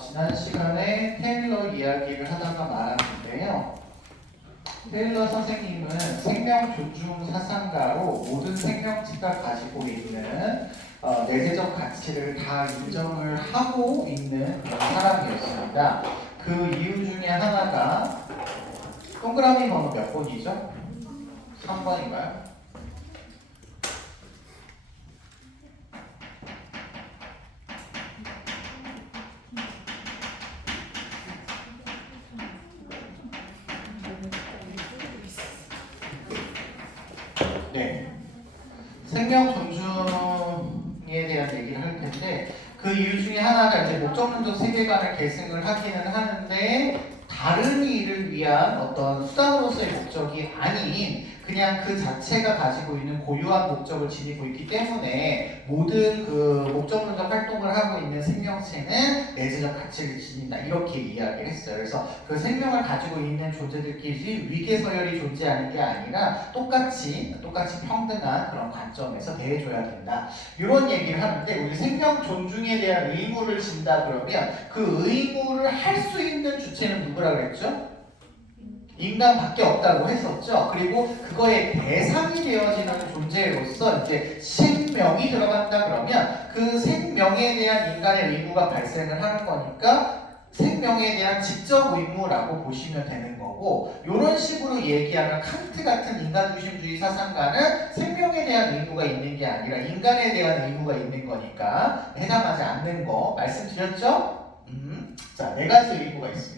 지난 시간에 테일러 이야기를 하다가 말았는데요. 테일러 선생님은 생명 존중 사상가로 모든 생명체가 가지고 있는 내재적 가치를 다 인정을 하고 있는 그런 사람이었습니다. 그 이유 중에 하나가 동그라미 번호 몇 번이죠? 3번인가요? 네. 생명 존중에 대한 얘기를 할 텐데 그 이유 중에 하나가 이제 목적론적 세계관을 계승을 하기는 하는데 다른 일을 위한 어떤 수단으로서의 목적이 아닌 그냥 그 자체가 가지고 있는 고유한 목적을 지니고 있기 때문에 모든 그 목적론적 활동을 하고 있는 생명체는 내재적 가치를 지닌다 이렇게 이야기를 했어요. 그래서 그 생명을 가지고 있는 존재들끼리 위계서열이 존재하는 게 아니라 똑같이 평등한 그런 관점에서 대해줘야 된다. 이런 얘기를 하는데 우리 생명 존중에 대한 의무를 진다 그러면 그 의무를 할 수 있는 주체는 누구라 그랬죠? 인간밖에 없다고 했었죠. 그리고 그거의 대상이 되어지는 존재로서 이제 생명이 들어간다 그러면 그 생명에 대한 인간의 의무가 발생을 하는 거니까 생명에 대한 직접 의무라고 보시면 되는 거고 이런 식으로 얘기하면 칸트 같은 인간중심주의 사상가는 생명에 대한 의무가 있는 게 아니라 인간에 대한 의무가 있는 거니까 해당하지 않는 거 말씀드렸죠? 자, 4가지 의무가 있습니다.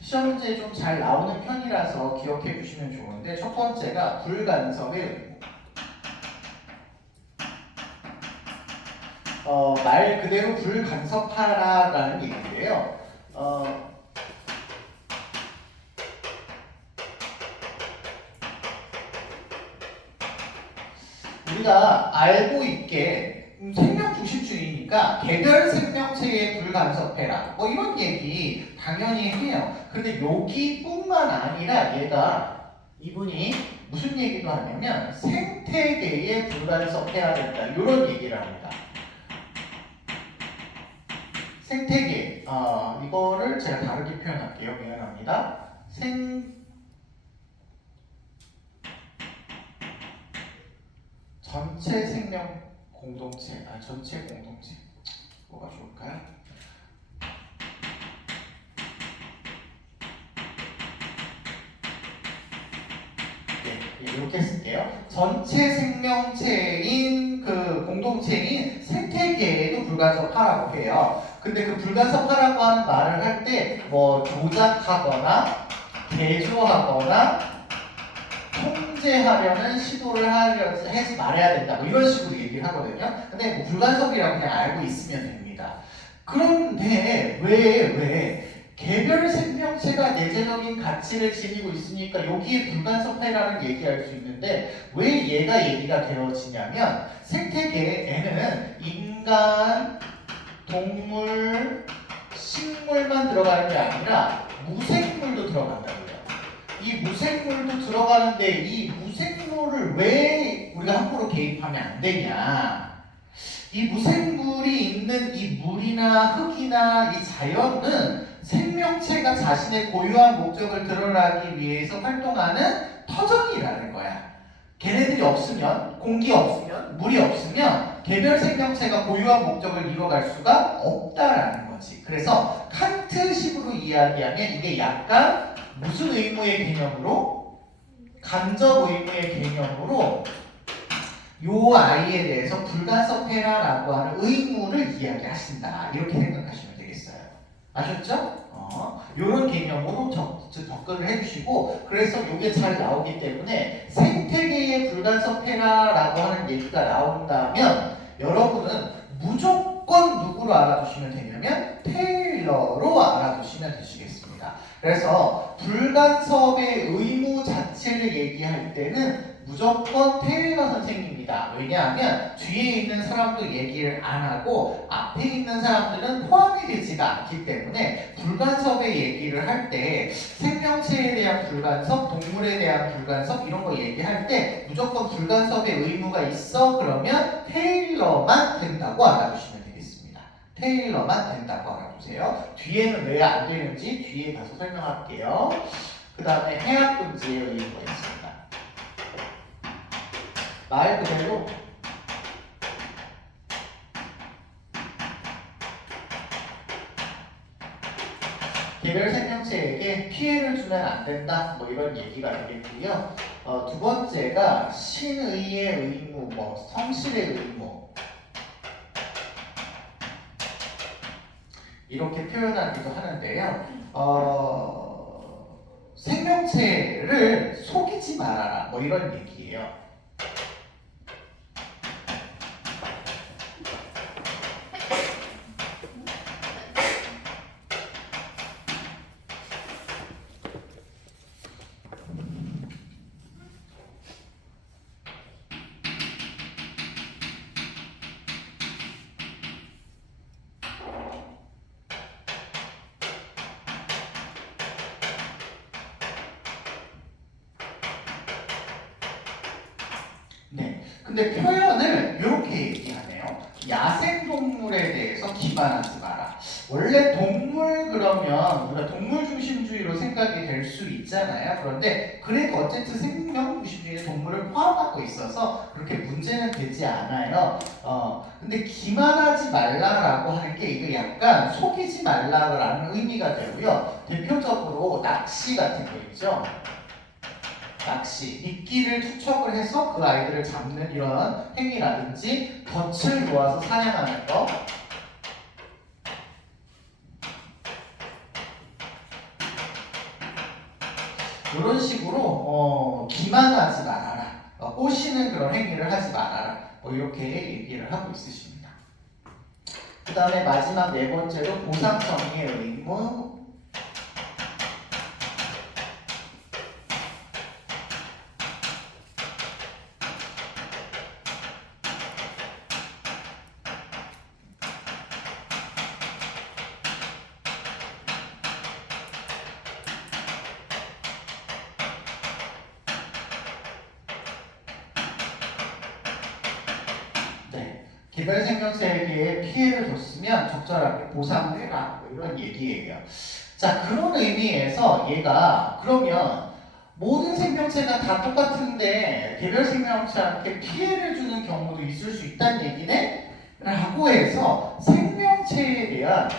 시험 문제에 좀 잘 나오는 편이라서 기억해 주시면 좋은데 첫 번째가 불간섭의 의무. 말 그대로 불간섭하라라는 얘기인데요. 우리가 알고 있게 생명 중심주의니까 개별 생명체에 불간섭해라 뭐 이런 얘기 당연히 해요. 근데 여기뿐만 아니라 이분이 무슨 얘기도 하냐면 생태계에 불간섭해야 된다 이런 얘기를 합니다. 생태계 이거를 제가 다르게 표현할게요. 미안합니다. 전체 생명 공동체, 전체 공동체 뭐가 좋을까요? 네, 이렇게 쓸게요. 전체 생명체인 그 공동체인 생태계에도 불간섭하라고 해요. 근데 그 불간섭하라고 하는 말을 할 때 뭐 조작하거나 개조하거나 통제하려는 시도를 하지 말아야 된다 뭐 이런 식으로 얘기를 하거든요. 근데 뭐 불간섭이라고 그냥 알고 있으면 됩니다. 그런데 왜 개별 생명체가 내재적인 가치를 지니고 있으니까 여기에 불간섭해라는 얘기할 수 있는데 왜 얘가 얘기가 되어지냐면 생태계에는 인간, 동물, 식물만 들어가는 게 아니라 무생물도 들어간다고요. 이 무생물도 들어가는데 이 무생물을 왜 우리가 함부로 개입하면 안 되냐? 이 무생물이 있는 이 물이나 흙이나 이 자연은 생명체가 자신의 고유한 목적을 드러나기 위해서 활동하는 터전이라는 거야. 걔네들이 없으면, 공기 없으면, 물이 없으면 개별 생명체가 고유한 목적을 이뤄갈 수가 없다라는 거지. 그래서 칸트식으로 이야기하면 이게 약간 무슨 의무의 개념으로? 간접 의무의 개념으로 요 아이에 대해서 불간섭해라라고 하는 의무를 이야기하신다. 이렇게 생각하시면 되겠어요. 아셨죠? 요런 개념으로 접근을 해주시고 그래서 이게 잘 나오기 때문에 생태계에 불간섭해라라고 하는 얘기가 나온다면 여러분은 무조건 누구로 알아두시면 되냐면 테일러로 알아두시면 되시겠습니다. 그래서 불간섭의 의무 자체를 얘기할 때는 무조건 테일러 선생님이다. 왜냐하면 뒤에 있는 사람도 얘기를 안 하고 앞에 있는 사람들은 포함이 되지가 않기 때문에 불간섭의 얘기를 할 때 생명체에 대한 불간섭, 동물에 대한 불간섭 이런 거 얘기할 때 무조건 불간섭의 의무가 있어 그러면 테일러만 된다고 알아두시면 되겠습니다. 테일러만 된다고 알아두세요. 뒤에는 왜 안 되는지 뒤에 가서 설명할게요. 그 다음에 해약금지의 의무가 있습니다. 말 그대로 개별 생명체에게 피해를 주면 안 된다, 뭐 이런 얘기가 되겠고요. 두 번째가 신의의 의무, 뭐 성실의 의무 이렇게 표현하기도 하는데요. 생명체를 속이지 말아라, 뭐 이런 얘기예요. 네, 근데 표현을 이렇게 얘기하네요. 야생동물에 대해서 기만하지 마라. 원래 동물 그러면 우리가 동물 중심주의로 생각이 될 수 있잖아요. 그런데 그래도 어쨌든 생명 중심주의에 동물을 포함하고 있어서 그렇게 문제는 되지 않아요. 근데 기만하지 말라라고 하는 게 이거 약간 속이지 말라라는 의미가 되고요. 대표적으로 낚시 같은 거 있죠. 낚시, 미끼를 투척을 해서 그 아이들을 잡는 이런 행위라든지 덫을 놓아서 사냥하는 거, 이런 식으로 기만하지 말아라, 꼬시는 그런 행위를 하지 말아라, 뭐 이렇게 얘기를 하고 있으십니다. 그 다음에 마지막 네 번째로 보상정의의 의무. 개별 생명체에게 피해를 줬으면 적절하게 보상해라, 뭐 이런 얘기예요. 자, 그런 의미에서 얘가 그러면 모든 생명체가 다 똑같은데 개별 생명체한테 피해를 주는 경우도 있을 수 있다는 얘기네? 라고 해서 생명체에 대한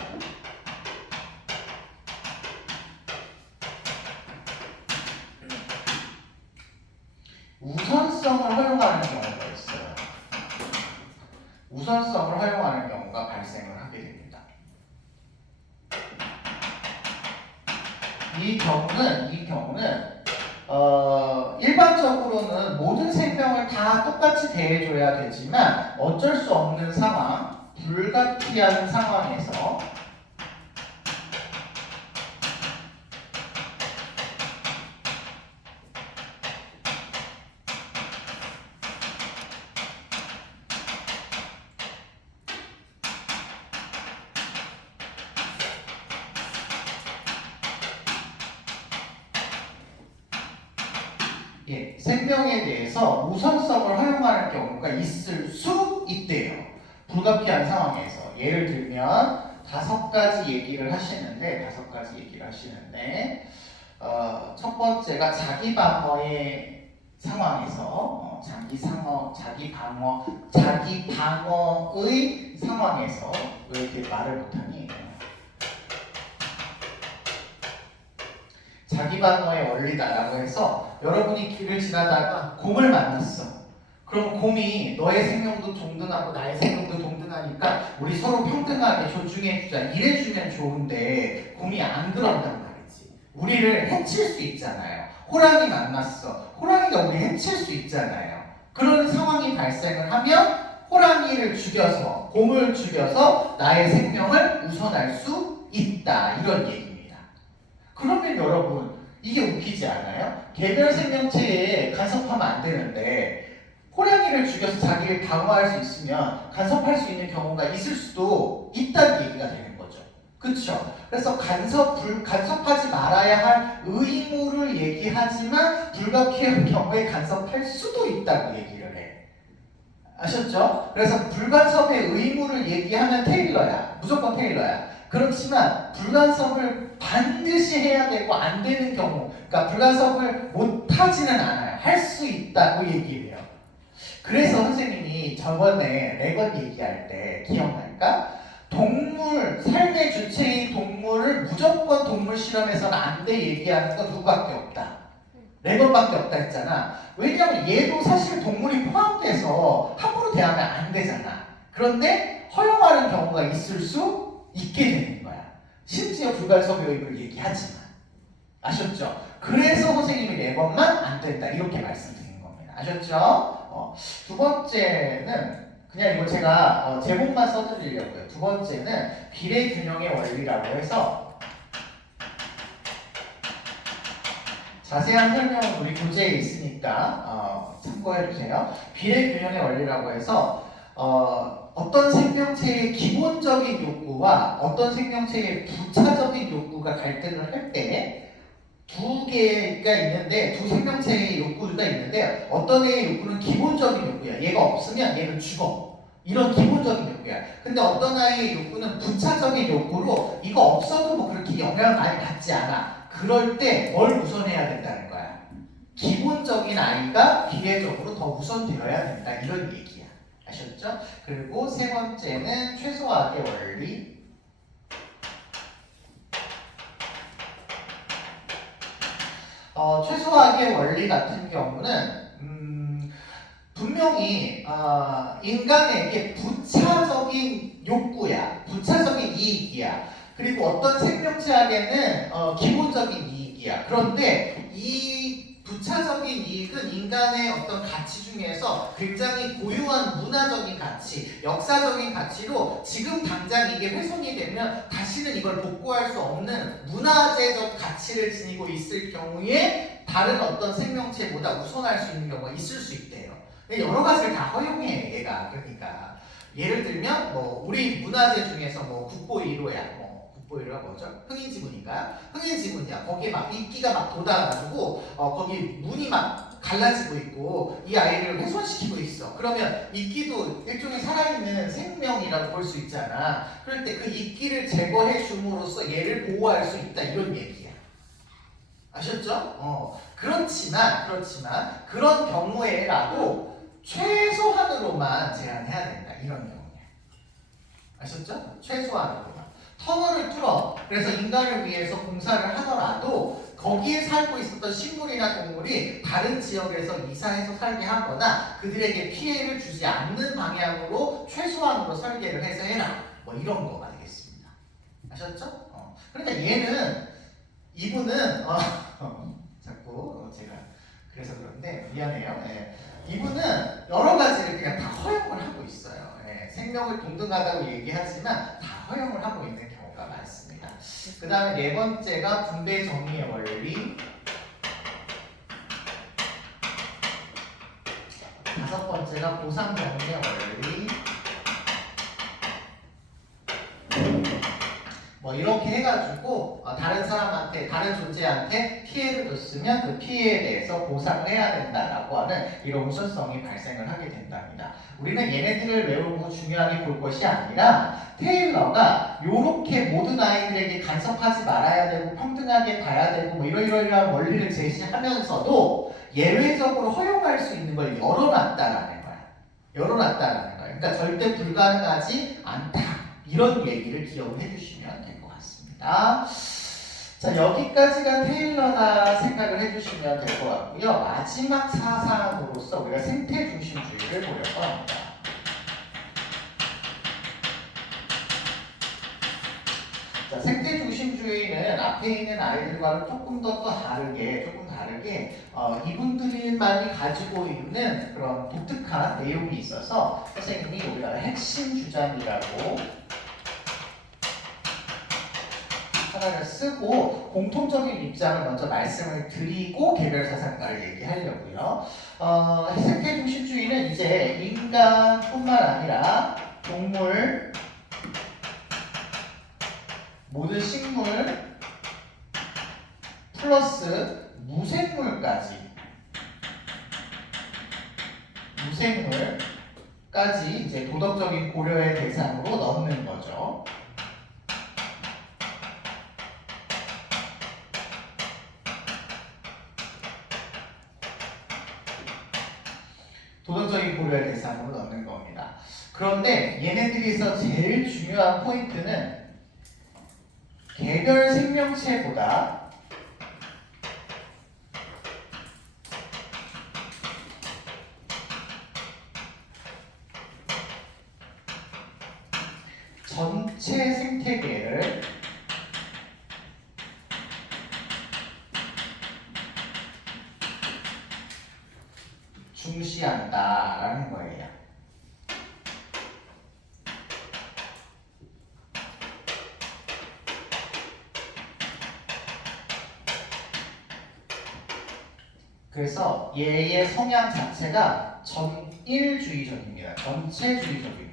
우선성을 허용하는 경우가 있어요. 우선성을 허용하는 경우가 발생을 하게 됩니다. 이 경우는 일반적으로는 모든 생명을 다 똑같이 대해줘야 되지만 어쩔 수 없는 상황, 불가피한 상황에서 생명에 대해서 우선성을 허용하는 경우가 있을 수 있대요. 불가피한 상황에서. 예를 들면 5가지 얘기를 하시는데 첫 번째가 자기 방어의 상황에서 자기 방어의 상황에서 왜 이렇게 말을 못하니? 자기 방어의 원리다라고 해서 여러분이 길을 지나다가 곰을 만났어. 그럼 곰이 너의 생명도 동등하고 나의 생명도 동등하니까 우리 서로 평등하게 존중해주자, 이래주면 좋은데 곰이 안 그런단 말이지. 우리를 해칠 수 있잖아요. 호랑이 만났어. 호랑이가 우리 해칠 수 있잖아요. 그런 상황이 발생을 하면 호랑이를 죽여서, 곰을 죽여서 나의 생명을 우선할 수 있다, 이런 얘기입니다. 그러면 여러분, 이게 웃기지 않아요? 개별 생명체에 간섭하면 안 되는데 호랑이를 죽여서 자기를 방어할 수 있으면 간섭할 수 있는 경우가 있을 수도 있다는 얘기가 되는 거죠. 그렇죠? 그래서 간섭하지 말아야 할 의무를 얘기하지만 불가피한 경우에 간섭할 수도 있다고 얘기를 해. 아셨죠? 그래서 불간섭의 의무를 얘기하면 테일러야. 무조건 테일러야. 그렇지만 불간섭을 반드시 해야 되고 안 되는 경우, 그러니까 불간섭을 못하지는 않아요. 할 수 있다고 얘기해요. 그래서 선생님이 저번에 레건 얘기할 때 기억날까? 동물, 삶의 주체인 동물을 무조건 동물 실험에서는 안 돼 얘기하는 건 누구밖에 없다. 레건밖에 없다 했잖아. 왜냐면 얘도 사실 동물이 포함돼서 함부로 대하면 안 되잖아. 그런데 허용하는 경우가 있을 수 있게 되는 거야. 심지어 불간섭의 의무를 얘기하지만. 아셨죠? 그래서 선생님이 레건만 안 된다 이렇게 말씀드린 겁니다. 아셨죠? 두 번째는 그냥 이거 제가 제목만 써드리려고요. 두 번째는 비례균형의 원리라고 해서 자세한 설명은 우리 교재에 있으니까 참고해주세요. 비례균형의 원리라고 해서 어떤 생명체의 기본적인 욕구와 어떤 생명체의 부차적인 욕구가 갈등을 할 때 두 개가 있는데 두 생명체의 욕구가 있는데 어떤 애의 욕구는 기본적인 욕구야. 얘가 없으면 얘는 죽어. 이런 기본적인 욕구야. 근데 어떤 아이의 욕구는 부차적인 욕구로 이거 없어도 뭐 그렇게 영향을 많이 받지 않아. 그럴 때 뭘 우선해야 된다는 거야. 기본적인 아이가 비례적으로 더 우선되어야 된다. 이런 얘기야. 아셨죠? 그리고 세 번째는 최소화학의 원리. 최소화학의 원리 같은 경우는 분명히 인간에게 부차적인 욕구야, 부차적인 이익이야. 그리고 어떤 생명체에게는 기본적인 이익이야. 그런데 이 부차적인 이익은 인간의 어떤 가치 중에서 굉장히 고유한 문화적인 가치, 역사적인 가치로 지금 당장 이게 훼손이 되면 다시는 이걸 복구할 수 없는 문화재적 가치를 지니고 있을 경우에 다른 어떤 생명체보다 우선할 수 있는 경우가 있을 수 있대요. 여러 가지를 다 허용해 얘가. 그러니까 예를 들면 뭐 우리 문화재 중에서 뭐 국보 1호야. 국보 1호가 뭐죠? 흥인지문인가요? 흥인지문이야. 거기에 막 이끼가 막 돋아가지고 거기 문이 막 갈라지고 있고 이 아이를 훼손시키고 있어. 그러면 이끼도 일종의 살아있는 생명이라고 볼 수 있잖아. 그럴 때 그 이끼를 제거해 줌으로써 얘를 보호할 수 있다 이런 얘기야. 아셨죠? 그렇지만 그런 경우에라도 최소한으로만 제한해야 된다. 이런 경우에. 아셨죠? 최소한으로만. 터널을 뚫어. 그래서 인간을 위해서 공사를 하더라도 거기에 살고 있었던 식물이나 동물이 다른 지역에서 이사해서 살게 하거나 그들에게 피해를 주지 않는 방향으로 최소한으로 설계를 해서 해라. 뭐 이런 거가 되겠습니다. 아셨죠? 그러니까 얘는 이분은 자꾸 제가 그래서 그런데 미안해요. 네. 이분은 여러 가지를 그냥 다 허용을 하고 있어요. 네. 생명을 동등하다고 얘기하지만 다 허용을 하고 있는 경우가 많습니다. 그 다음에 네 번째가 분배 정의의 원리. 다섯 번째가 보상 정의의 원리. 뭐 이렇게 해가지고 다른 사람한테, 다른 존재한테 피해를 줬으면 그 피해에 대해서 보상을 해야 된다라고 하는 이런 우선성이 발생을 하게 된답니다. 우리는 얘네들을 외우고 중요하게 볼 것이 아니라 테일러가 이렇게 모든 아이들에게 간섭하지 말아야 되고 평등하게 봐야 되고 뭐 이러이러한 원리를 제시하면서도 예외적으로 허용할 수 있는 걸 열어놨다라는 거야. 열어놨다라는 거야. 그러니까 절대 불가능하지 않다. 이런 얘기를 기억해 주시면 됩니다. 자, 여기까지가 테일러다 생각을 해주시면 될 것 같고요. 마지막 사상으로서 우리가 생태 중심주의를 보려고 합니다. 자, 생태 중심주의는 앞에 있는 아이들과는 조금 다르게 이분들만이 가지고 있는 그런 독특한 내용이 있어서 선생님이 우리가 핵심 주장이라고 하나를 쓰고 공통적인 입장을 먼저 말씀을 드리고 개별사상가를 얘기하려고요. 생태 중심주의는 이제 인간뿐만 아니라 동물, 모든 식물 플러스 무생물까지 까지 이제 도덕적인 고려의 대상으로 넣는 거죠. 도덕적인 고려의 대상으로 넣는 겁니다. 그런데 얘네들에서 제일 중요한 포인트는 개별 생명체보다 전체 생태계를 중시한다라는 거예요. 그래서 얘의 성향 자체가 전일주의적입니다. 전체주의적입니다.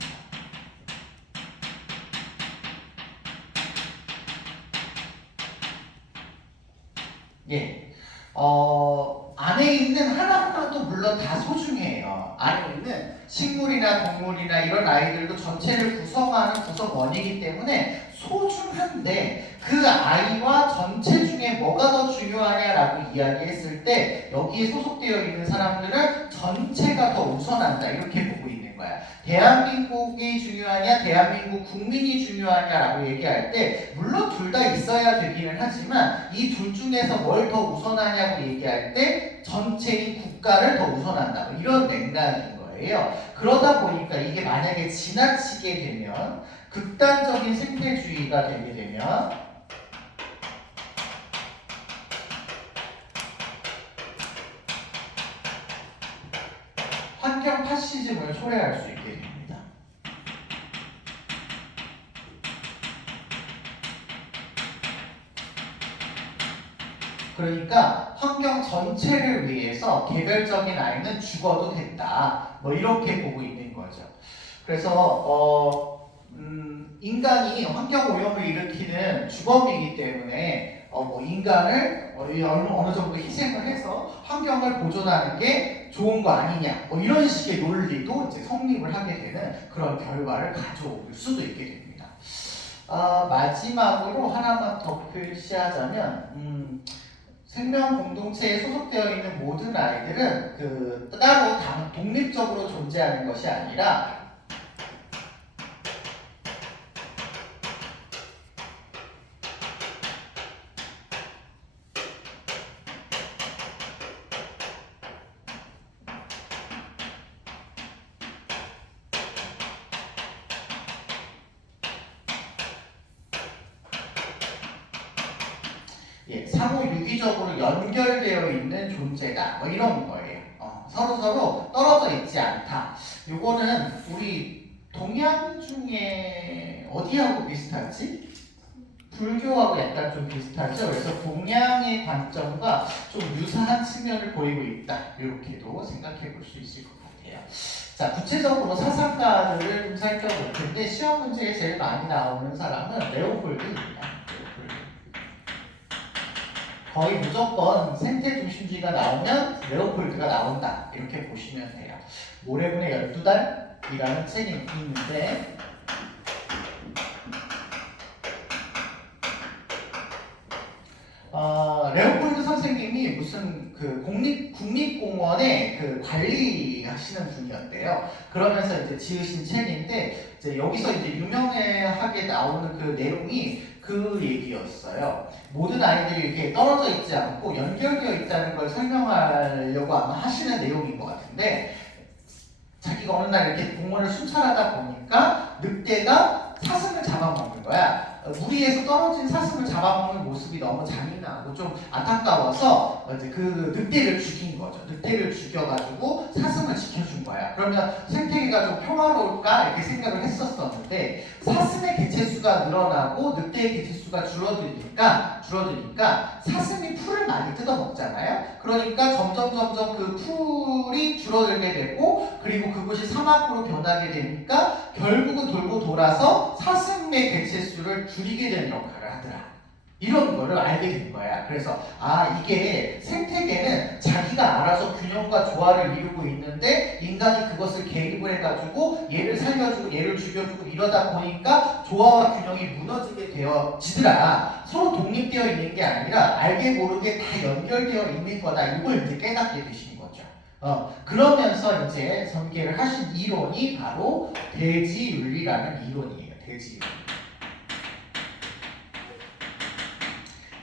예. 안에 있는 하나하나도 물론 다 소중해요. 안에 있는 식물이나 동물이나 이런 아이들도 전체를 구성하는 구성원이기 때문에 소중한데 그 아이와 전체 중에 뭐가 더 중요하냐라고 이야기했을 때 여기에 소속되어 있는 사람들은 전체가 더 우선한다 이렇게 보고 있는 거야. 대한민국이 중요하냐 대한민국 국민이 중요하냐라고 얘기할 때 물론 둘 다 있어야 되기는 하지만 이 둘 중에서 뭘 더 우선하냐고 얘기할 때 전체인 국가를 더 우선한다 이런 맥락인 거예요. 그러다 보니까 이게 만약에 지나치게 되면 극단적인 생태주의가 되게 되면 환경 파시즘을 초래할 수 있게 됩니다. 그러니까 환경 전체를 위해서 개별적인 아이는 죽어도 된다. 뭐 이렇게 보고 있는 거죠. 그래서 인간이 환경 오염을 일으키는 주범이기 때문에 뭐 인간을 어느 정도 희생을 해서 환경을 보존하는 게 좋은 거 아니냐 뭐 이런 식의 논리도 이제 성립을 하게 되는 그런 결과를 가져올 수도 있게 됩니다. 마지막으로 하나만 더 표시하자면 생명 공동체에 소속되어 있는 모든 아이들은 따로 독립적으로 존재하는 것이 아니라 상호 유기적으로 연결되어 있는 존재다. 뭐 이런 거예요. 서로 떨어져 있지 않다. 요거는 우리 동양 중에 어디하고 비슷하지? 불교하고 약간 좀 비슷하죠. 그래서 동양의 관점과 좀 유사한 측면을 보이고 있다. 이렇게도 생각해 볼 수 있을 것 같아요. 자, 구체적으로 사상가들을 좀 살펴볼 텐데 시험 문제에 제일 많이 나오는 사람은 레오폴드입니다. 거의 무조건 생태 중심주의가 나오면 레오폴드가 나온다 이렇게 보시면 돼요. 모래분의 12달이라는 책이 있는데 레오폴드 선생님이 무슨 국립공원에 관리하시는 분이었대요. 그러면서 이제 지으신 책인데 이제 여기서 이제 유명하게 나오는 그 내용이 그 얘기였어요. 모든 아이들이 이렇게 떨어져 있지 않고 연결되어 있다는 걸 설명하려고 아마 하시는 내용인 것 같은데 자기가 어느 날 이렇게 공원을 순찰하다 보니까 늑대가 사슴을 잡아먹는 거야. 무리에서 떨어진 사슴을 잡아먹는 모습이 너무 잔인하고 좀 안타까워서 이제 그 늑대를 죽인 거죠. 늑대를 죽여가지고 사슴을 지켜준 거야. 그러면 생태계가 좀 평화로울까 이렇게 생각을 했었었는데 사슴의 개체수가 늘어나고 늑대의 개체수가 줄어드니까 사슴이 풀을 많이 뜯어먹잖아요. 그러니까 점점 그 풀이 줄어들게 되고 그리고 그곳이 사막으로 변하게 되니까 결국은 돌고 돌아서 사슴의 개체수를 줄이게 되는 역할을 하더라. 이런 거를 알게 된 거야. 그래서 이게 생태계는 자기가 알아서 균형과 조화를 이루고 있는데 인간이 그것을 개입을 해가지고 얘를 살려주고 얘를 죽여주고 이러다 보니까 조화와 균형이 무너지게 되어지더라. 서로 독립되어 있는 게 아니라 알게 모르게 다 연결되어 있는 거다. 이걸 이제 깨닫게 되신 거죠. 그러면서 이제 전개를 하신 이론이 바로 대지윤리라는 이론이에요. 대지윤리.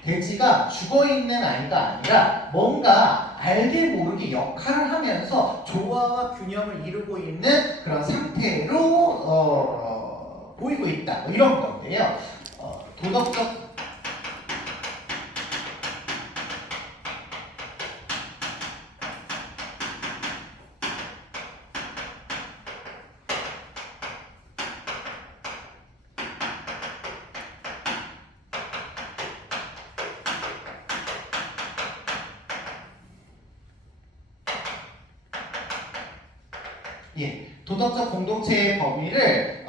돼지가 죽어있는 아이가 아니라 뭔가 알게 모르게 역할을 하면서 조화와 균형을 이루고 있는 그런 상태로 보이고 있다. 뭐 이런 건데요. 도덕적 도덕적 공동체의 범위를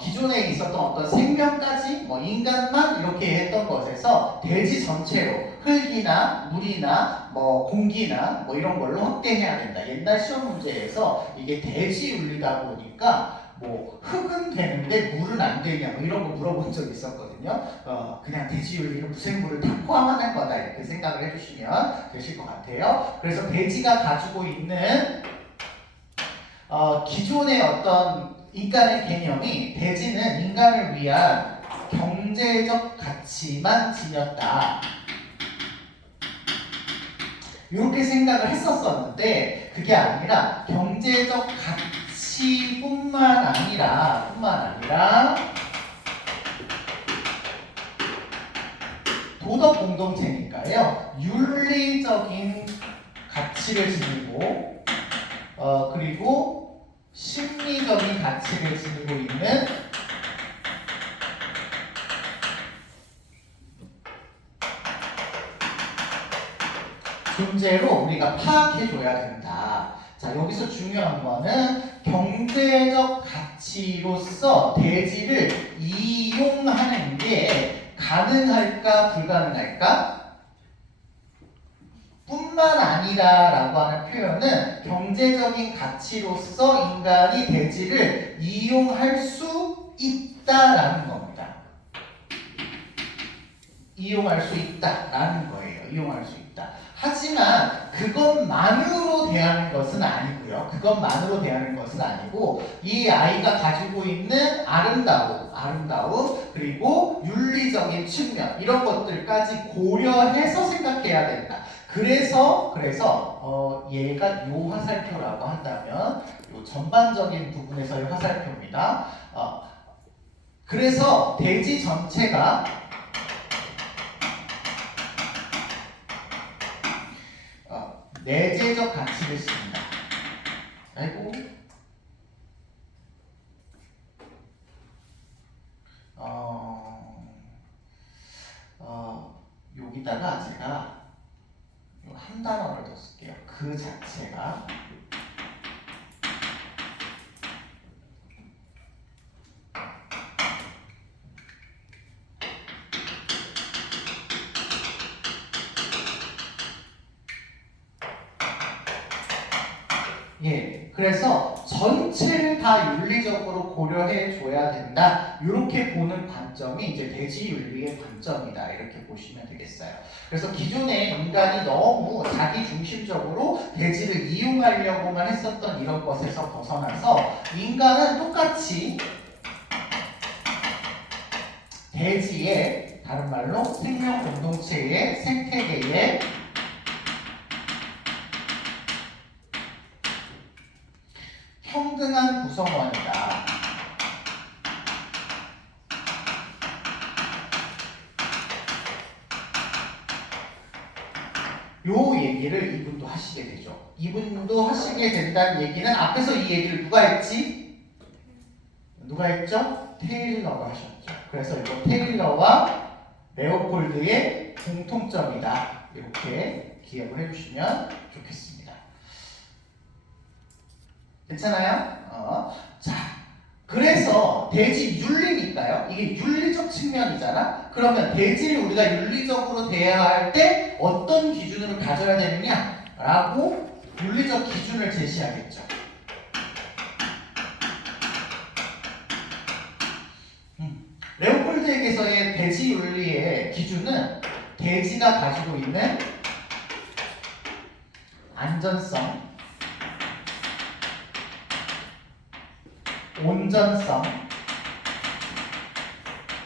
기존에 있었던 어떤 생명까지 뭐 인간만 이렇게 했던 것에서 대지 전체로 흙이나 물이나 뭐 공기나 뭐 이런 걸로 확대해야 된다. 옛날 시험 문제에서 이게 대지윤리다 보니까 뭐 흙은 되는데 물은 안 되냐 뭐 이런 거 물어본 적 있었거든요. 그냥 대지윤리는 무생물을 다 포함하는 거다 이렇게 생각을 해주시면 되실 것 같아요. 그래서 대지가 가지고 있는 기존의 어떤 인간의 개념이 대지는 인간을 위한 경제적 가치만 지녔다. 이렇게 생각을 했었었는데 그게 아니라 경제적 가치뿐만 아니라 도덕 공동체니까요. 윤리적인 가치를 지니고 그리고 심리적인 가치를 지니고 있는 존재로 우리가 파악해줘야 된다. 자, 여기서 중요한 거는 경제적 가치로서 대지를 이용하는 게 가능할까 불가능할까? 뿐만 아니라 라고 하는 표현은 경제적인 가치로서 인간이 대지를 이용할 수 있다라는 겁니다. 이용할 수 있다라는 거예요. 이용할 수 있다. 하지만 그것만으로 대하는 것은 아니고요. 그것만으로 대하는 것은 아니고 이 아이가 가지고 있는 아름다움 그리고 윤리적인 측면 이런 것들까지 고려해서 생각해야 된다. 그래서 얘가 요 화살표라고 한다면 요 전반적인 부분에서의 화살표입니다. 그래서 대지 전체가 내재적 가치를 씁니다. 아이고. 여기다가 제가 한 단어를 더 쓸게요. 그 자체가 그래서 전체를 다 윤리적으로 고려해 줘야 된다. 이렇게 보는 관점이 이제 대지윤리의 관점이다. 이렇게 보시면 되겠어요. 그래서 기존에 인간이 너무 자기 중심적으로 대지를 이용하려고만 했었던 이런 것에서 벗어나서 인간은 똑같이 대지의, 다른 말로 생명 공동체의 생태계의 평등한 구성원이다. 요 얘기를 이분도 하시게 되죠. 이분도 하시게 된다는 얘기는 앞에서 이 얘기를 누가 했지? 누가 했죠? 테일러가 하셨죠. 그래서 이거 테일러와 레오폴드의 공통점이다. 이렇게 기억을 해주시면 좋겠습니다. 괜찮아요? 자, 그래서 대지 윤리니까요. 이게 윤리적 측면이잖아. 그러면 대지를 우리가 윤리적으로 대해할 때 어떤 기준으로 가져야 되느냐라고 윤리적 기준을 제시하겠죠. 레오폴드에게서의 대지 윤리의 기준은 대지가 가지고 있는 안전성, 온전성,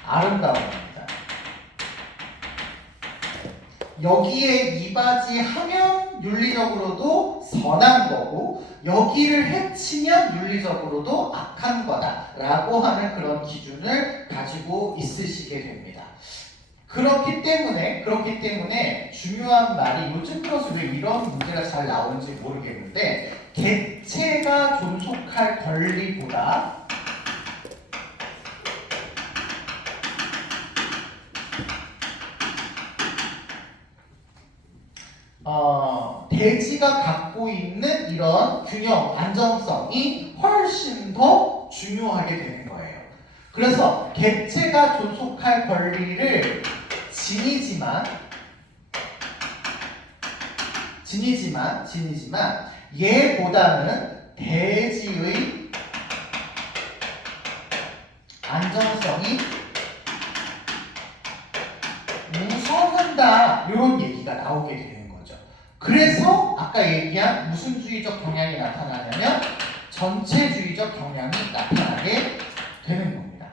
아름다움입니다. 여기에 이바지하면 윤리적으로도 선한 거고 여기를 해치면 윤리적으로도 악한 거다라고 하는 그런 기준을 가지고 있으시게 됩니다. 그렇기 때문에 중요한 말이 요즘 들어서 왜 이런 문제가 잘 나오는지 모르겠는데 객체가 존속할 권리보다 대지가 갖고 있는 이런 균형, 안정성이 훨씬 더 중요하게 되는 거예요. 그래서 객체가 존속할 권리를 지니지만 얘보다는 대지의 안정성이 우선한다 이런 얘기가 나오게 되는 거죠. 그래서 아까 얘기한 무슨주의적 경향이 나타나냐면 전체주의적 경향이 나타나게 되는 겁니다.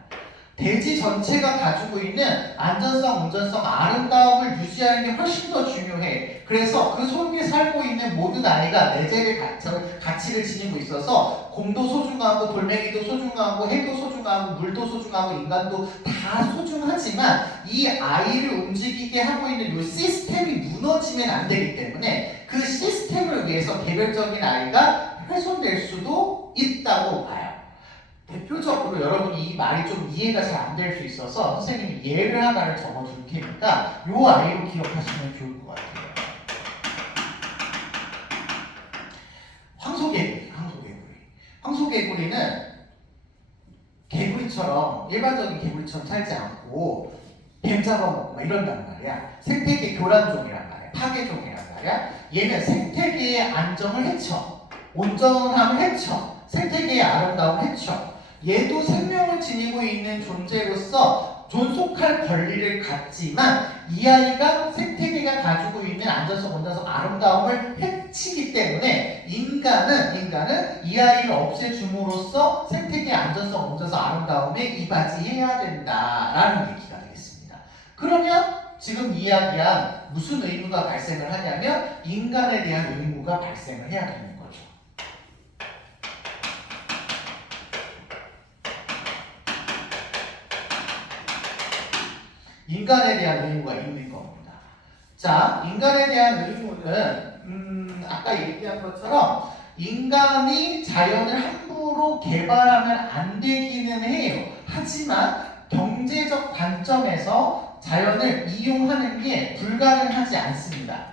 대지 전체가 가지고 있는 안전성, 온전성, 아름다움을 유지하는 게 훨씬 더 중요해. 그래서 그 속에 살고 있는 모든 아이가 내재의 가치를 지니고 있어서 곰도 소중하고 돌멩이도 소중하고 해도 소중하고 물도 소중하고 인간도 다 소중하지만 이 아이를 움직이게 하고 있는 이 시스템이 무너지면 안 되기 때문에 그 시스템을 위해서 개별적인 아이가 훼손될 수도 있다고 봐요. 대표적으로 여러분이 이 말이 좀 이해가 잘 안 될 수 있어서 선생님이 예를 하나를 적어줄 테니까 이 아이로 기억하시면 좋을 것 같아요. 황소개구리는 개구리처럼 일반적인 개구리처럼 살지 않고 뱀 잡아먹고 막 이런단 말이야. 생태계 교란종이란 말이야. 파괴종이란 말이야. 얘는 생태계의 안정을 해쳐, 온전함을 해쳐, 생태계의 아름다움을 해쳐. 얘도 생명을 지니고 있는 존재로서 존속할 권리를 갖지만 이 아이가 생태계가 가지고 있는 안전성, 온전성, 아름다움을 해치기 때문에 인간은 이 아이를 없애줌으로써 생태계의 안전성, 온전성, 아름다움에 이바지해야 된다라는 얘기가 되겠습니다. 그러면 지금 이야기한 무슨 의무가 발생을 하냐면 인간에 대한 의무가 발생을 해야 되는 거죠. 인간에 대한 의무가 있는 겁니다. 자, 인간에 대한 의무는 아까 얘기한 것처럼 인간이 자연을 함부로 개발하면 안 되기는 해요. 하지만 경제적 관점에서 자연을 이용하는 게 불가능하지 않습니다.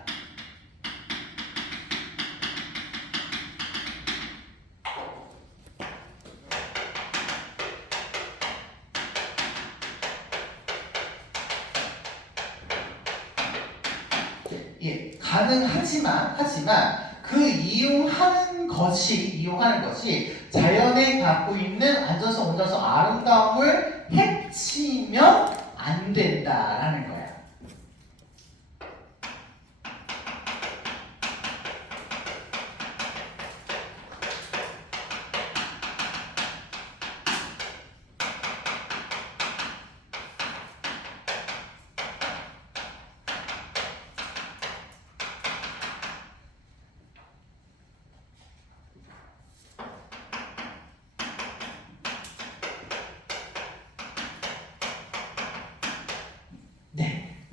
예, 가능하지만 그 이용하는 것이 자연에 갖고 있는 안전성, 온전성, 아름다움을 해치면 안 된다라는 거야.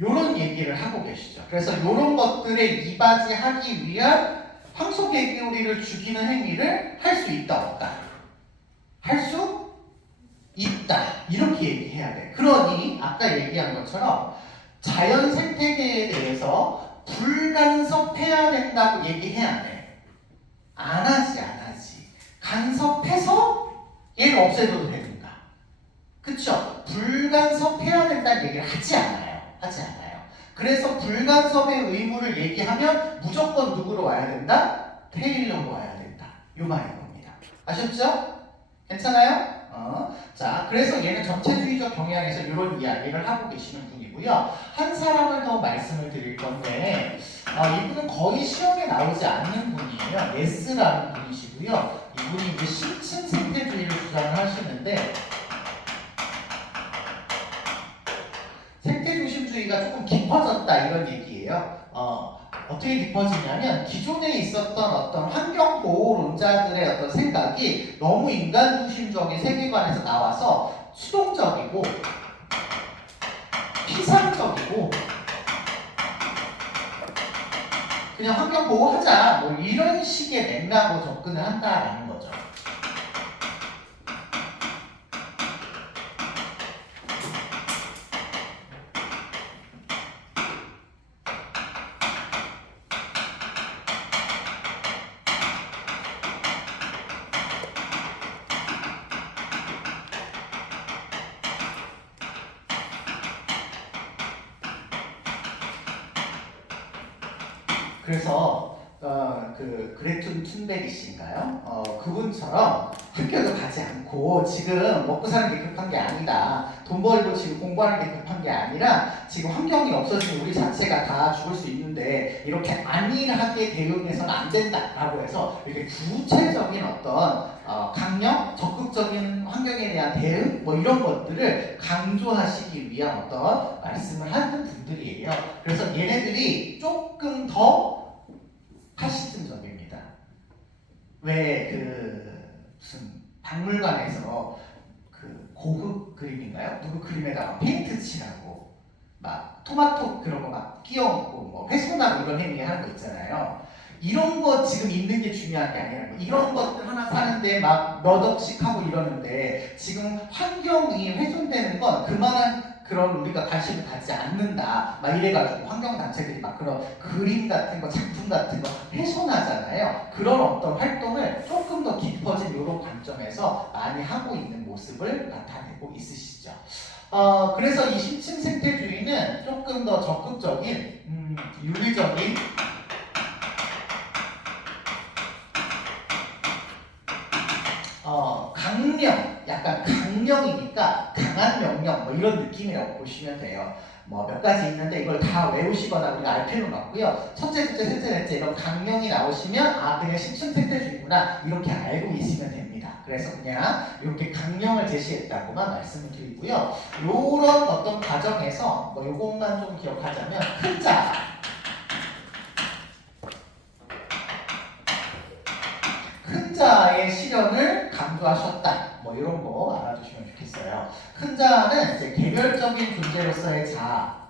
요런 얘기를 하고 계시죠. 그래서 요런 것들에 이바지하기 위한 황소개구리를 죽이는 행위를 할 수 있다 없다? 할 수 있다. 이렇게 얘기해야 돼. 그러니 아까 얘기한 것처럼 자연 생태계에 대해서 불간섭해야 된다고 얘기해야 돼. 안 하지. 간섭해서 얘를 없애줘도 되니까. 그쵸? 불간섭해야 된다는 얘기를 하지 않아요. 하지 않아요. 그래서 불간섭의 의무를 얘기하면 무조건 누구로 와야 된다? 테일러로 와야 된다. 요 말인 겁니다. 아셨죠? 괜찮아요? 자, 그래서 얘는 전체주의적 경향에서 이런 이야기를 하고 계시는 분이고요. 한 사람을 더 말씀을 드릴 건데 이분은 거의 시험에 나오지 않는 분이에요. 예스라는 분이시고요. 이분이 이제 심층 생태주의를 주장을 하시는데 생태중심주의가 조금 깊어졌다 이런 얘기예요. 어떻게 깊어지냐면 기존에 있었던 어떤 환경보호론자들의 어떤 생각이 너무 인간중심적인 세계관에서 나와서 수동적이고 피상적이고 그냥 환경보호하자 뭐 이런 식의 맥락으로 접근을 한다라는 거죠. 그래서 그 그레툰 툰베리 씨인가요? 그분처럼 학교도 가지 않고 지금 먹고 사는 게 급한 게 아니다. 돈 벌고 지금 공부하는 게 급한 게 아니라 지금 환경이 없어지면 우리 자체가 다 죽을 수 있는데 이렇게 안일하게 대응해서는 안 된다라고 해서 이렇게 구체적인 어떤 강력, 적극적인 환경에 대한 대응 뭐 이런 것들을 강조하시기 위한 어떤 말씀을 하는 분들이에요. 그래서 얘네들이 조금 더 파시즘적입니다. 왜 무슨 박물관에서 그 고급 그림인가요? 누구 그림에다가 페인트 칠하고 막 토마토 그런 거 막 끼워놓고 뭐 회소나무 이런 행위 하는 거 있잖아요. 이런 거 지금 있는 게 중요한 게 아니라 이런 것들 하나 사는데 막 몇 억씩 하고 이러는데 지금 환경이 훼손되는 건 그만한 그런 우리가 관심을 갖지 않는다 막 이래가지고 환경단체들이 막 그런 그림 같은 거 작품 같은 거 훼손하잖아요. 그런 어떤 활동을 조금 더 깊어진 이런 관점에서 많이 하고 있는 모습을 나타내고 있으시죠. 그래서 이 심층 생태주의는 조금 더 적극적인 윤리적인 강령, 약간 강령이니까 강한 명령 뭐 이런 느낌이라고 보시면 돼요. 뭐 몇 가지 있는데 이걸 다 외우시거나 우리가 알 필요는 없고요. 첫째, 둘째, 셋째, 넷째 이런 강령이 나오시면 그냥 심층 생태주의구나 이렇게 알고 있으면 됩니다. 그래서 그냥 이렇게 강령을 제시했다고만 말씀을 드리고요. 요런 어떤 과정에서 뭐 요것만 좀 기억하자면 큰 자, 큰 자의 실현을 강조하셨다. 뭐 이런 거 알아두시면 좋겠어요. 큰 자는 이제 개별적인 존재로서의 자.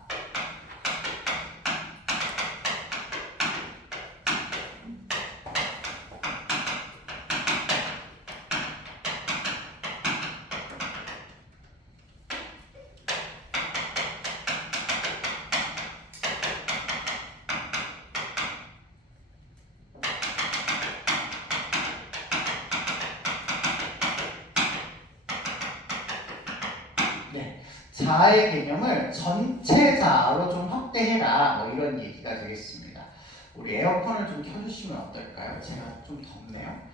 자의 개념을 전체자로 좀 확대해라 뭐 이런 얘기가 되겠습니다. 우리 에어컨을 좀 켜주시면 어떨까요? 제가 좀 덥네요.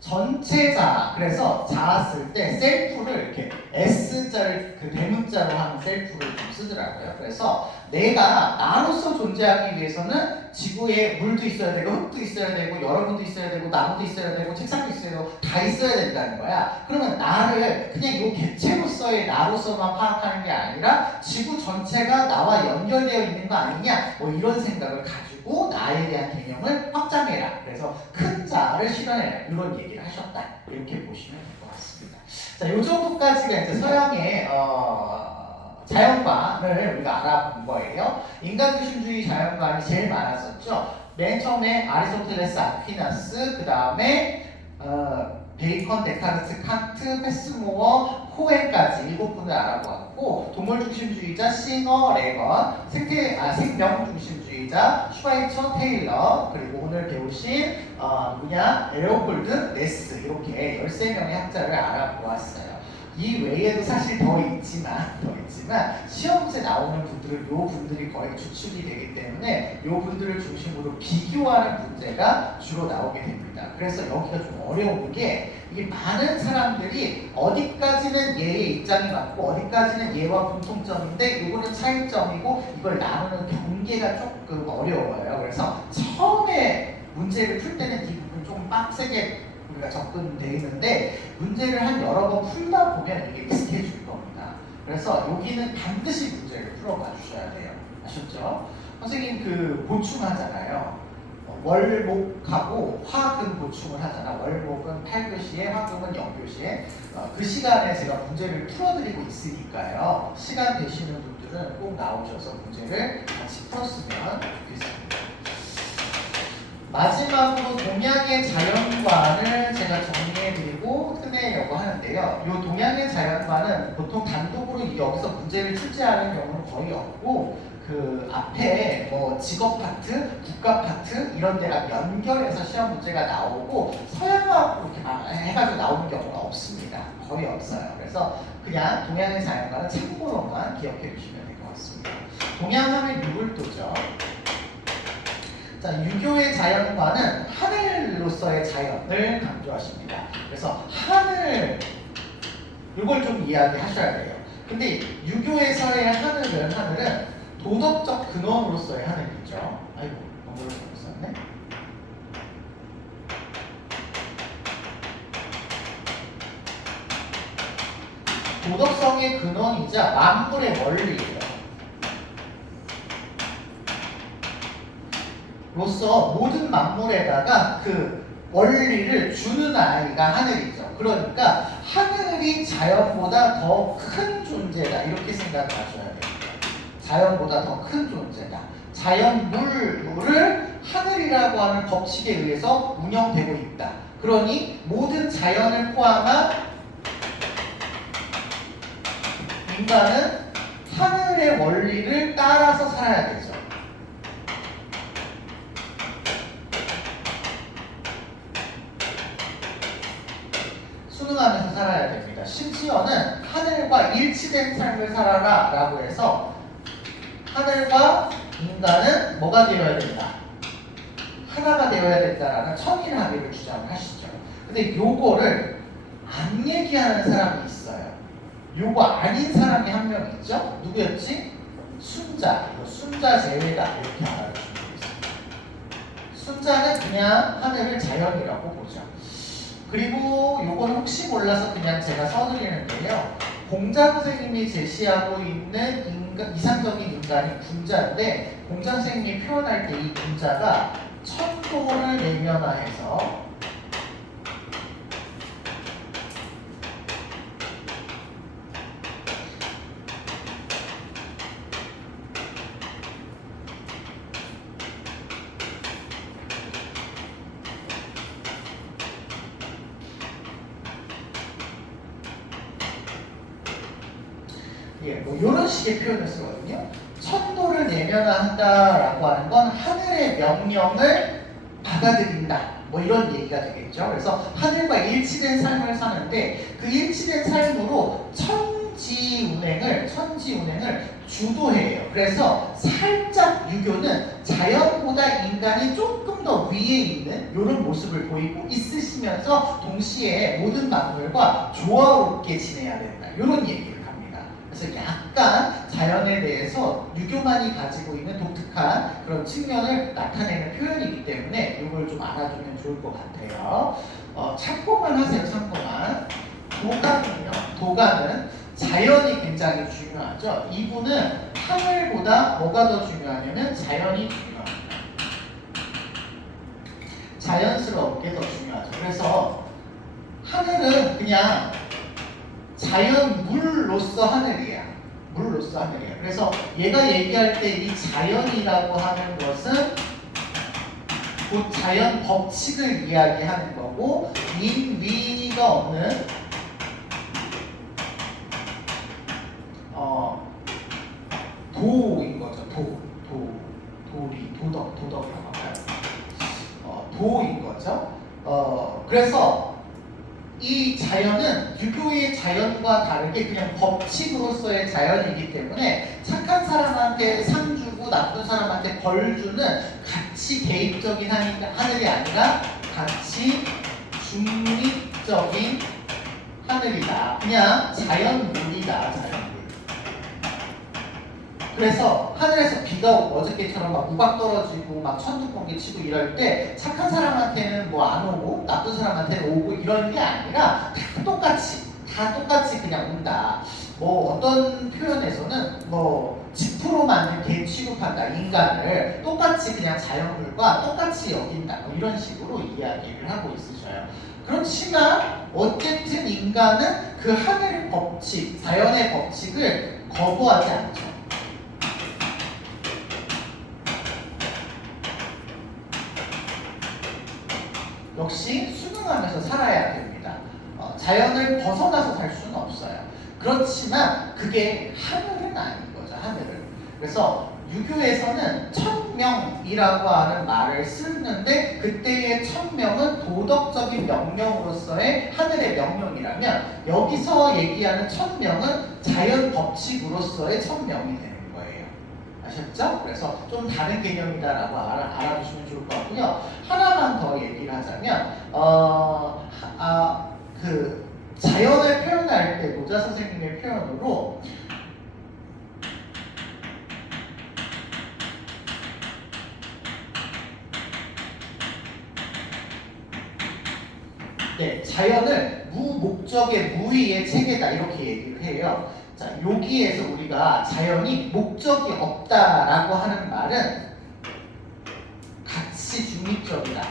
전체자, 그래서 자 쓸 때 셀프를 이렇게 S자를 그 대문자로 하는 셀프를 좀 쓰더라고요. 그래서 내가 나로서 존재하기 위해서는 지구에 물도 있어야 되고 흙도 있어야 되고 여러분도 있어야 되고 나무도 있어야 되고 책상도 있어야 되고 다 있어야 된다는 거야. 그러면 나를 그냥 이 개체로서의 나로서만 파악하는 게 아니라 지구 전체가 나와 연결되어 있는 거 아니냐 뭐 이런 생각을 가지고 나에 대한 개념을 확장해라. 그래서 큰 자를 실현해라 이런 얘기를 하셨다. 이렇게 보시면 될 것 같습니다. 자, 요 정도까지가 이제 서양의 자연관을 우리가 알아본 거예요. 인간중심주의 자연관이 제일 많았었죠. 맨 처음에 아리스토텔레스, 아퀴나스, 그 다음에 베이컨, 데카르트, 칸트, 패스모어, 코엔까지 7분을 알아보았고 있고 동물 중심주의자 싱어 레건, 생명 중심주의자 슈바이처 테일러, 그리고 오늘 배우신 레오폴드 네스, 이렇게 13명의 학자를 알아보았어요. 이 외에도 사실 더 있지만 시험 문제 나오는 분들은 요 분들이 거의 주축이 되기 때문에 요 분들을 중심으로 비교하는 문제가 주로 나오게 됩니다. 그래서 여기가 좀 어려운 게 이게 많은 사람들이 어디까지는 얘의 입장이 맞고 어디까지는 얘와 공통점인데 이거는 차이점이고 이걸 나누는 경계가 조금 어려워요. 그래서 처음에 문제를 풀 때는 이 부분 좀 빡세게 우리가 접근되어 있는데 문제를 한 여러 번 풀다 보면 이게 비슷해질 겁니다. 그래서 여기는 반드시 문제를 풀어봐 주셔야 돼요. 아셨죠? 선생님 보충하잖아요. 월목하고 화금 보충을 하잖아. 월목은 8교시에 화금은 0교시에 그 시간에 제가 문제를 풀어드리고 있으니까요. 시간 되시는 분들은 꼭 나오셔서 문제를 같이 풀었으면 좋겠습니다. 마지막으로 동양의 자연관을 제가 정리해드리고 끝내려고 하는데요. 이 동양의 자연관은 보통 단독으로 여기서 문제를 출제하는 경우는 거의 없고 그 앞에 직업 파트, 국가 파트 이런 데랑 연결해서 시험 문제가 나오고 서양하고 이렇게 해가지고 나오는 경우가 없습니다. 거의 없어요. 그래서 그냥 동양의 자연관은 참고로만 기억해 주시면 될 것 같습니다. 동양하면 유불도죠. 자, 유교의 자연관은 하늘로서의 자연을 강조하십니다. 그래서 하늘, 이걸 좀 이야기하셔야 돼요. 근데 유교에서의 하늘은 도덕적 근원으로서의 하늘이죠. 아이고, 너무 잘못 썼네. 도덕성의 근원이자 만물의 원리예요. 로서 모든 만물에다가 그 원리를 주는 아이가 하늘이죠. 그러니까 하늘이 자연보다 더 큰 존재다, 이렇게 생각하셔야 됩니다. 자연보다 더 큰 존재다. 자연물을 하늘이라고 하는 법칙에 의해서 운영되고 있다. 그러니 모든 자연을 포함한 인간은 하늘의 원리를 따라서 살아야 되죠. 순응하면서 살아야 됩니다. 심지어는 하늘과 일치된 삶을 살아라 라고 해서 하늘과 인간은 뭐가 되어야 된다? 하나가 되어야 된다라는 천일합의를 주장을 하시죠. 근데 요거를 안 얘기하는 사람이 있어요. 요거 아닌 사람이 한 명 있죠? 누구였지? 순자. 순자 제외다, 이렇게 알아주시면 되겠습니다. 순자는 그냥 하늘을 자연이라고 보죠. 그리고 요건 혹시 몰라서 그냥 제가 써드리는데요. 공자 선생님이 제시하고 있는 이상적인 인간이 군자인데, 공자 선생님이 표현할 때 이 군자가 천도를 내면화해서 이런 식의 표현을 쓰거든요. 천도를 내면화한다라고 하는 건 하늘의 명령을 받아들인다, 이런 얘기가 되겠죠. 그래서 하늘과 일치된 삶을 사는데 그 일치된 삶으로 천지운행을 주도해요. 그래서 살짝 유교는 자연보다 인간이 조금 더 위에 있는 이런 모습을 보이고 있으시면서 동시에 모든 만물과 조화롭게 지내야 된다, 이런 얘기를 합니다. 그래서 약간 자연에 대해서 유교만이 가지고 있는 독특한 그런 측면을 나타내는 표현이기 때문에 이걸 좀 알아두면 좋을 것 같아요. 참고만 하세요. 참고만. 도가는 자연이 굉장히 중요하죠. 이분은 하늘보다 뭐가 더 중요하냐면 자연이 중요합니다. 자연스럽게 더 중요하죠. 그래서 하늘은 그냥 자연물로서 하늘이야. 물로서 하늘이야. 그래서 얘가 얘기할 때 이 자연이라고 하는 것은 곧 자연 법칙을 이야기하는 거고, 인위가 없는 도인 거죠. 도덕이라고 할까요? 도인 거죠. 그래서 이 자연은 유교의 자연과 다르게 그냥 법칙으로서의 자연이기 때문에 착한 사람한테 상 주고 나쁜 사람한테 벌 주는 가치 대입적인 하늘이 아니라 가치 중립적인 하늘이다. 그냥 자연물이다. 자연물. 그래서 하늘에서 비가 오고 어저께처럼 막 우박 떨어지고 막 천둥번개 치고 이럴 때 착한 사람한테는 뭐 안 오고 나쁜 사람한테는 오고 이런 게 아니라 다 똑같이 그냥 온다. 뭐 어떤 표현에서는 뭐 지프로 만든 개 취급한다. 인간을 똑같이 그냥 자연물과 똑같이 여긴다. 뭐 이런 식으로 이야기를 하고 있으셔요. 그렇지만 어쨌든 인간은 그 하늘의 법칙, 자연의 법칙을 거부하지 않죠. 역시 순응하면서 살아야 됩니다. 자연을 벗어나서 살 수는 없어요. 그렇지만 그게 하늘은 아닌 거죠. 하늘은. 그래서 유교에서는 천명이라고 하는 말을 쓰는데 그때의 천명은 도덕적인 명령으로서의 하늘의 명령이라면 여기서 얘기하는 천명은 자연 법칙으로서의 천명이 되는 거예요. 아셨죠? 그래서 좀 다른 개념이다라고 알아두시면 좋을 것 같고요. 하나만 더 얘기를 하자면 그 자연을 표현할 때 노자 선생님의 표현으로 자연을 무목적의 무의의 체계다 이렇게 얘기를 해요. 자, 여기에서 우리가 자연이 목적이 없다라고 하는 말은 가치 중립적이다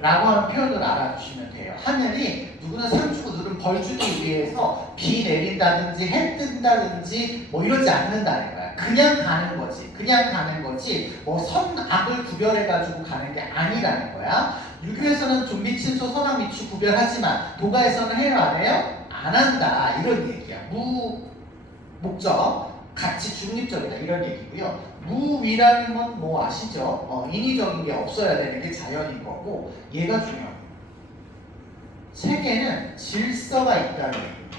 라고 하는 표현을 알아주시면 돼요. 하늘이 누구는 상 주고 누구는 벌 주기 위해서 비 내린다든지 해 뜬다든지 뭐 이러지 않는다는 거야. 그냥 가는 거지. 그냥 가는 거지. 뭐 선악을 구별해가지고 가는 게 아니라는 거야. 유교에서는 좀비친소 선악미추 구별하지만 도가에서는 해요 안 해요? 안 한다. 이런 얘기야. 무목적, 가치 중립적이다. 이런 얘기고요. 무위라는 건 뭐 아시죠? 인위적인 게 없어야 되는 게 자연인 거고 얘가 중요해요. 세계는 질서가 있다는 얘기입니다.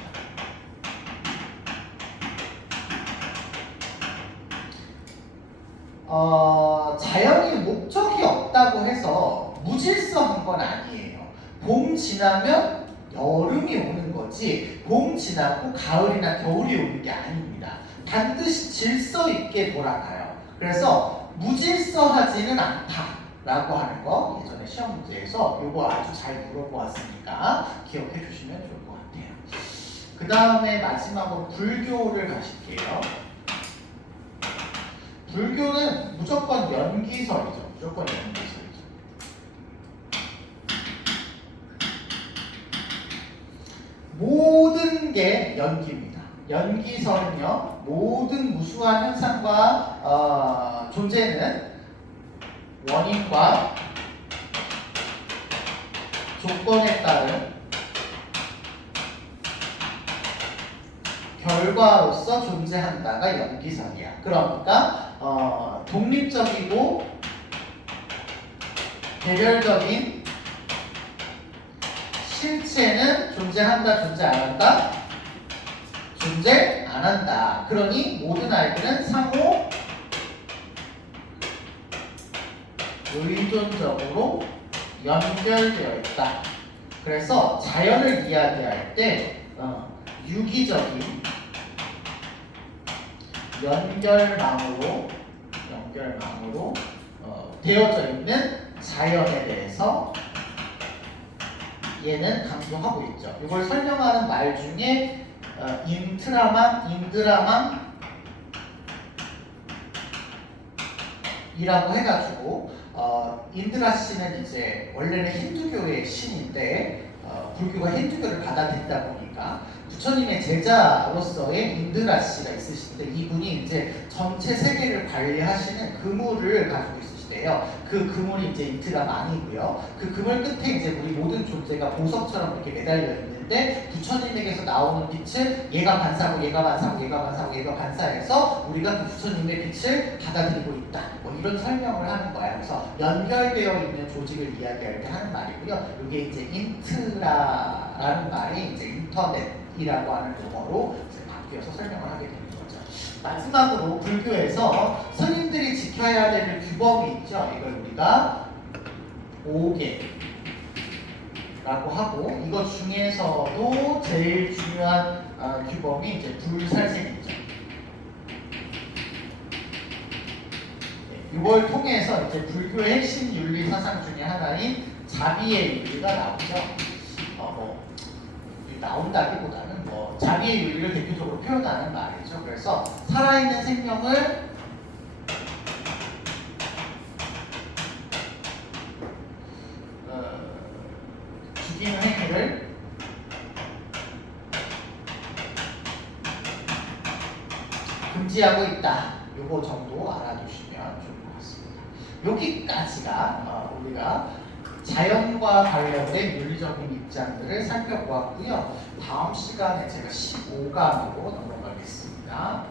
자연이 목적이 없다고 해서 무질서한 건 아니에요. 봄 지나면 여름이 오는 거지 봄 지나고 가을이나 겨울이 오는 게 아닙니다. 반드시 질서 있게 돌아가요. 그래서 무질서하지는 않다라고 하는 거 예전에 시험 문제에서 이거 아주 잘 물어보았으니까 기억해 주시면 좋을 것 같아요. 그 다음에 마지막으로 불교를 가실게요. 불교는 무조건 연기설이죠. 무조건 연기설이죠. 모든 게 연기입니다. 연기설은요, 모든 무수한 현상과 존재는 원인과 조건에 따른 결과로서 존재한다가 연기설이야. 그러니까 독립적이고 개별적인 실체는 존재한다, 존재 안 한다? 존재 안 한다. 그러니 모든 아이들은 상호 의존적으로 연결되어 있다. 그래서 자연을 이야기할 때 유기적인 연결망으로 되어져 있는 자연에 대해서 얘는 강조하고 있죠. 이걸 설명하는 말 중에 인드라망 이라고 해가지고 인드라 씨는 이제 원래는 힌두교의 신인데 불교가 힌두교를 받아들이다 보니까 부처님의 제자로서의 인드라 씨가 있으신데 이분이 이제 전체 세계를 관리하시는 그물을 가지고 있으시대요. 그 그물이 이제 인드라망이고요. 그 그물 끝에 이제 우리 모든 존재가 보석처럼 이렇게 매달려 있는 있는데 부처님에게서 나오는 빛을 얘가 반사고 얘가 반사고 얘가 반사고 얘가 반사해서 우리가 그 부처님의 빛을 받아들이고 있다. 뭐 이런 설명을 하는 거야. 그래서 연결되어 있는 조직을 이야기할 때 하는 말이고요. 이게 이제 인트라라는 말이 이제 인터넷이라고 하는 용어로 이제 바뀌어서 설명을 하게 됩니다. 마지막으로 불교에서 스님들이 지켜야 될 규범이 있죠. 이걸 우리가 5개라고 하고 이것 중에서도 제일 중요한 규범이 이제 불살생이죠. 이걸 통해서 이제 불교의 핵심 윤리 사상 중에 하나인 자비의 윤리가 나오죠. 나온다기보다는 자비의 윤리를 대표적으로 표현하는 말이죠. 그래서 살아있는 생명을 죽이는 행위를 금지하고 있다. 요거 정도 알아두시면 좋을 것 같습니다. 여기까지가 우리가 자연과 관련된 윤리적인 입장들을 살펴보았고요. 다음 시간에 제가 15강으로 넘어가겠습니다.